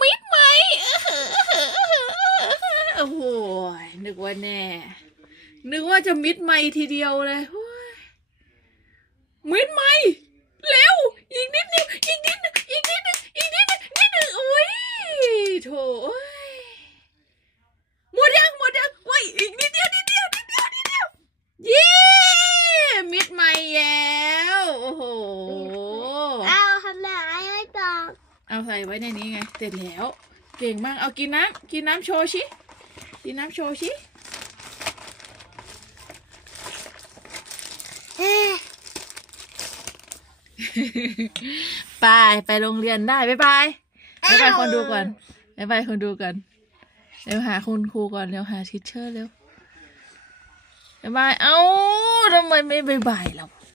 มิดไหมโอ้โหนึกว่าแน่ นึกว่าจะมิดไหมทีเดียวเลย เอาใส่ไว้ในนี้ไง เสร็จแล้ว เก่งมาก เอากินน้ำกินน้ำโชว์ชิกินน้ำโชว์ชิไปไปโรงเรียนได้บ๊ายบายบ๊ายบายคนดูก่อนบ๊ายบายคนดูก่อนเร็วหาคุณครูก่อนเร็วหาทิชเชอร์เร็วบ๊ายบายเอ้าทำไมไม่บ๊ายบายเรา